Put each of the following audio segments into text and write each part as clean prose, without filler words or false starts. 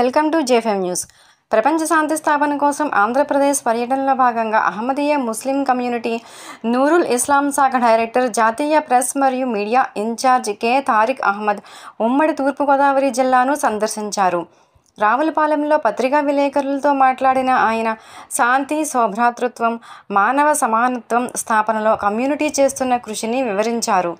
Welcome to JFM news. ప్రపంచ శాంతి స్థాపన కోసం ఆంధ్రప్రదేశ్ పర్యటనలో భాగంగా అహ్మదీయా ముస్లిం కమ్యూనిటీ నూరుల్ ఇస్లాం శాఖ డైరెక్టర్, జాతీయ ప్రెస్ మరియు media in charge K Tariq Ahmed ఉమ్మడి తూర్పుగోదావరి జిల్లాను సందర్శించారు. రావులపాలెంలో పత్రికా విలేకరులతో మాట్లాడిన ఆయన శాంతి, సౌభ్రాతృత్వం, మానవ సమానత్వం స్థాపనలో కమ్యూనిటీ చేస్తున్న కృషిని వివరించారు.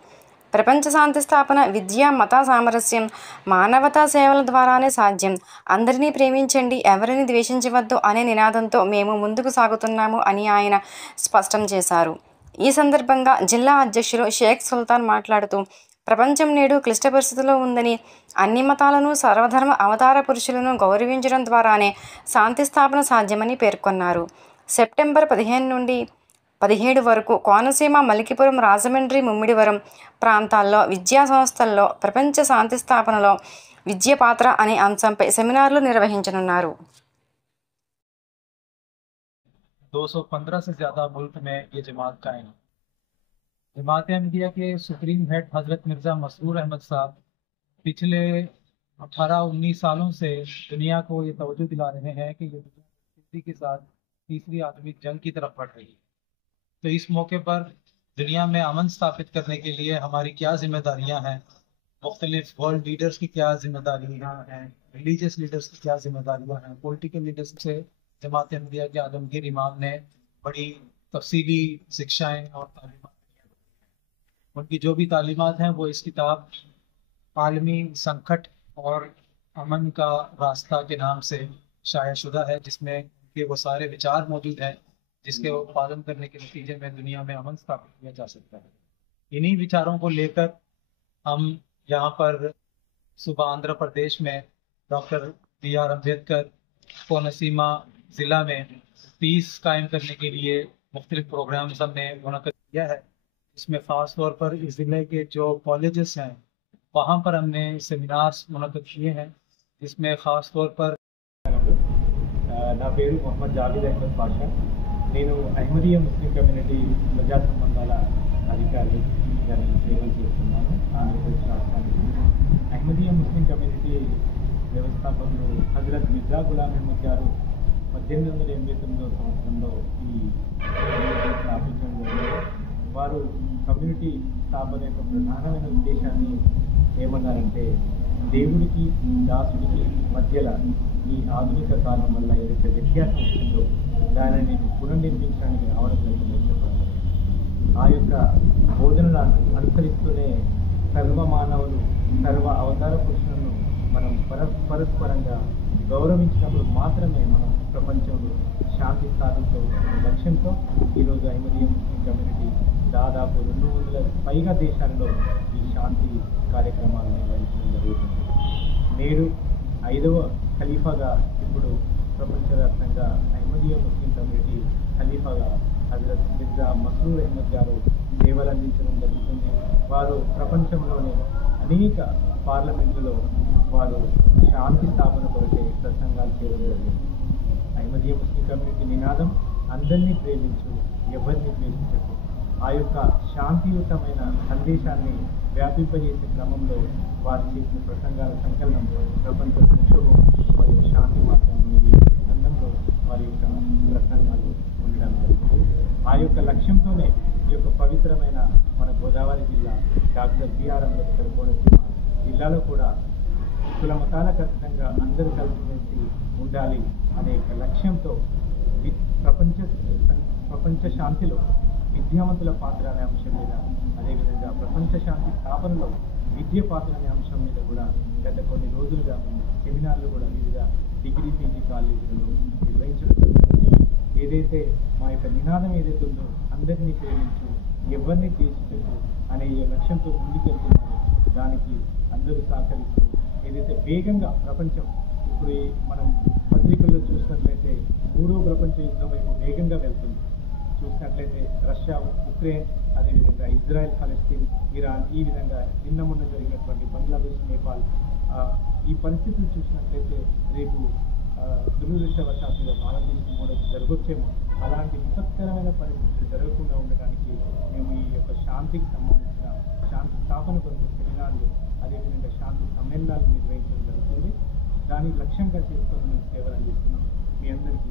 ప్రపంచ శాంతి స్థాపన విద్య, మత సామరస్యం, మానవతా సేవల ద్వారానే సాధ్యం. అందరినీ ప్రేమించండి, ఎవరిని ద్వేషించవద్దు అనే నినాదంతో మేము ముందుకు సాగుతున్నాము అని ఆయన స్పష్టం చేశారు. ఈ సందర్భంగా జిల్లా అధ్యక్షులు షేక్ సుల్తాన్ మాట్లాడుతూ, ప్రపంచం నేడు క్లిష్ట పరిస్థితిలో ఉందని, అన్ని మతాలను, సర్వధర్మ అవతార పురుషులను గౌరవించడం ద్వారానే శాంతి స్థాపన సాధ్యమని పేర్కొన్నారు. సెప్టెంబర్ 15 నుండి 17 వరకు కోనసీమ, మలికిపురం, రాజమండ్రి, ముమ్మిడివరం ప్రాంతాల్లో విద్యా సంస్థల్లో ప్రపంచ శాంతి స్థాపనలో విద్య పాత్ర అనే అంశంపై సెమినార్లు నిర్వహించనున్నారు. 215 से ज़्यादा मुल्क में ये जमात कायम है। जमात अहमदिया के सुप्रीम हेड हज़रत मिर्ज़ा मसरूर अहमद साहब पिछले 18-19 सालों से दुनिया को ये तवज्जो दिला रहे हैं कि ये दुनिया तेजी के साथ तीसरी आधुनिक जंग की तरफ बढ़ रही है। तो इस मौके पर दुनिया में अमन स्थापित करने के लिए हमारी क्या जिम्मेदारियां हैं, मुख्तलिफ वर्ल्ड लीडर्स की क्या जिम्मेदारियां हैं, रिलीजियस लीडर्स की क्या जिम्मेदारियां हैं, पॉलिटिकल लीडर्स से जमात अहमदिया के आलमगीर इमाम ने बड़ी तफसीली शिक्षाएं और तालीमात दी हैं। उनकी जो भी तालीमात हैं वो इस किताब आलमी संकट और अमन का रास्ता के नाम से शाया शुदा है, जिसमें उनके वो सारे विचार मौजूद हैं जिसके पालन करने के नतीजे में दुनिया में अमन स्थापित किया जा सकता है। इन्हीं विचारों को लेकर हम यहाँ पर सुबह आंध्र प्रदेश में डॉक्टर BR अम्बेडकर कोनसीमा ज़िला में पीस कायम करने के लिए मुख्तलिफ प्रोग्राम्स हमने मुनक़्क़िद किया है। इसमें ख़ास तौर पर इस ज़िले के जो कॉलेजेस हैं वहाँ पर हमने सेमिनार्स मुनक़्क़िद किए हैं, जिसमें ख़ास तौर पर నా పేరు మొహమ్మద్ జావేద్ అహ్మద్ పాషా. నేను అహ్మదీయా ముస్లిం కమ్యూనిటీ ప్రజా సంబంధాల అధికారి సేవలు చేస్తున్నాను ఆంధ్రప్రదేశ్ రాష్ట్రానికి. అహ్మదీయా ముస్లిం కమ్యూనిటీ వ్యవస్థాపకులు హజరత్ మిర్జా గులాం అహ్మద్ గారు 1889 సంవత్సరంలో ఈ కమ్యూనిటీ స్థాపించడం జరిగింది. వారు కమ్యూనిటీ స్థాపన యొక్క ప్రధానమైన ఉద్దేశాన్ని ఏమన్నారంటే, దేవుడికి దాసుడికి మధ్యలో ఈ ఆధునిక కాలం వల్ల ఏదైతే వ్యత్యాసం వచ్చిందో దానిని నేను పునర్నిర్మించడానికి రావడం జరిగిందని చెప్పడం. ఆ యొక్క బోధనలను అనుసరిస్తూనే సర్వ మానవులు, సర్వ అవతార పురుషులను మనం పరస్పరంగా గౌరవించినప్పుడు మాత్రమే మనం ప్రపంచంలో శాంతి స్థాపించే లక్ష్యంతో ఈరోజు అహ్మదీయా ముస్లిం కమ్యూనిటీ దాదాపు 200 పైగా దేశాల్లో ఈ శాంతి కార్యక్రమాలను నిర్వహించడం జరుగుతుంది. నేడు 5వ ఖలీఫాగా ఇప్పుడు ప్రపంచవ్యాప్తంగా అహ్మదీయా ముస్లిం కమ్యూనిటీ ఖలీఫాగా హజరత్ మిర్జా మసరూర్ అహ్మద్ గారు సేవలు అందించడం జరుగుతుంది. వారు ప్రపంచంలోని అనేక పార్లమెంట్లలో వారు శాంతి స్థాపన కొరకే ప్రసంగాలు చేయడం జరిగింది. అహ్మదీయా ముస్లిం కమ్యూనిటీ నినాదం అందరినీ ప్రేమించు, ఎవరిని ద్వేషించకు. ఆ యొక్క శాంతియుతమైన సందేశాన్ని వ్యాపింపజేసే క్రమంలో వారు చేసిన ప్రసంగాల సంకలనం ప్రపంచ సంక్షోభం మరియు శాంతి మార్గాన్ని గ్రంథంలో వారి యొక్క ప్రసంగాలు ఉండడం జరుగుతుంది. ఆ యొక్క లక్ష్యంతోనే ఈ యొక్క పవిత్రమైన మన గోదావరి జిల్లా డాక్టర్ BR అంబేద్కర్ కోనసీమ జిల్లాలో కూడా కుల మతాలకు అతీతంగా అందరూ కలిసిమెలిసి ఉండాలి అనే యొక్క లక్ష్యంతో ప్రపంచ శాంతిలో విద్యావంతుల పాత్ర అనే అంశం మీద, అదేవిధంగా ప్రపంచ శాంతి స్థాపనలో విద్య పాత్ర అనే అంశం మీద కూడా గత కొన్ని రోజులుగా సెమినార్లు కూడా వివిధ డిగ్రీ PG కాలేజీలలో నిర్వహించడం జరుగుతుంది. ఏదైతే మా యొక్క నినాదం ఏదైతే ఉందో అందరినీ ప్రేమించు, ఎవరిని ద్వేషించు అనే ఈ లక్ష్యంతో ముందుకెళ్తున్నామో దానికి అందరూ సహకరిస్తూ ఏదైతే వేగంగా ప్రపంచం ఇప్పుడు మనం పత్రికల్లో చూసినట్లయితే 3వ ప్రపంచ యుద్ధం వైపు వేగంగా వెళ్తుంది. చూసినట్లయితే రష్యా, ఉక్రెయిన్, అదేవిధంగా ఇజ్రాయెల్, ఫలస్తీన్, ఇరాన్, ఈ విధంగా నిన్న మొన్న జరిగినటువంటి బంగ్లాదేశ్, నేపాల్, ఈ పరిస్థితులు చూసినట్లయితే రేపు దురదృష్టవశాత్తుగా భారతదేశం కూడా జరగొచ్చేమో. అలాంటి విపత్కరమైన పరిస్థితులు జరగకుండా ఉండడానికి మేము ఈ యొక్క శాంతికి సంబంధించిన శాంతి స్థాపన కొరకు సెమినార్లు, అదేవిధంగా శాంతి సమ్మేళనాలు నిర్వహించడం జరుగుతుంది. దాని లక్ష్యంగా చేసుకొని మేము సేవలు అందిస్తున్నాం. మీ అందరికీ